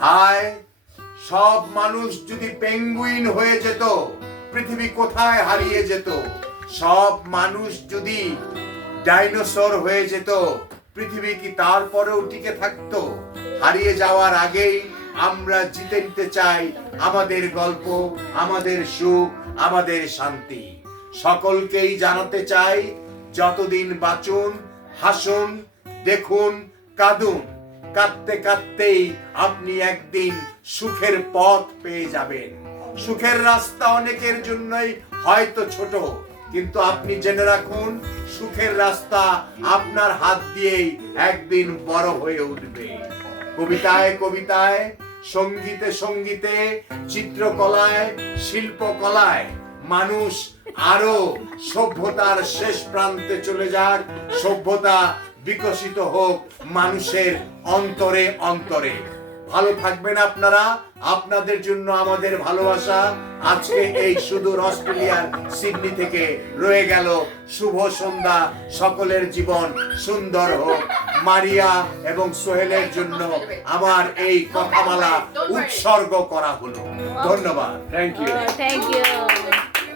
হায়, সব মানুষ যদি পেঙ্গুইন হয়ে যেত, পৃথিবী কোথায় হারিয়ে যেত? সব মানুষ যদি ডাইনোসর হয়ে যেত, পৃথিবী কি তারপরেও টিকে থাকতো? হারিয়ে যাওয়ার আগেই আমরা জিতে নিতে চাই আমাদের গল্প, আমাদের সুখ, আমাদের শান্তি। সকলকেই জানাতে চাই, যতদিন বাঁচুন, হাসুন, দেখুন, কাঁদুন। কাঁদতে কাঁদতেই আপনি একদিন সুখের পথ পেয়ে যাবেন। সুখের রাস্তা অনেকের জন্যই হয়তো ছোট, কিন্তু আপনি জেনে রাখুন, সুখের রাস্তা আপনার হাত দিয়েই একদিন বড় হয়ে উঠবে। কবিতায় কবিতায়, সঙ্গীতে সঙ্গীতে, চিত্রকলায়, শিল্পকলায় মানুষ আরো সভ্যতার শেষ প্রান্তে চলে যাক। সভ্যতা বিকশিত হোক মানুষের অন্তরে অন্তরে। ভালো থাকবেন আপনারা। আপনাদের জন্য আমাদের ভালোবাসা। আজকে এই সুদূর অস্ট্রেলিয়ার সিডনি থেকে রয়ে গেল শুভ সন্ধ্যা। সকলের জীবন সুন্দর হোক। মারিয়া এবং সোহেলের জন্য আমার এই কথামালা উৎসর্গ করা হলো। ধন্যবাদ। Thank you. Thank you.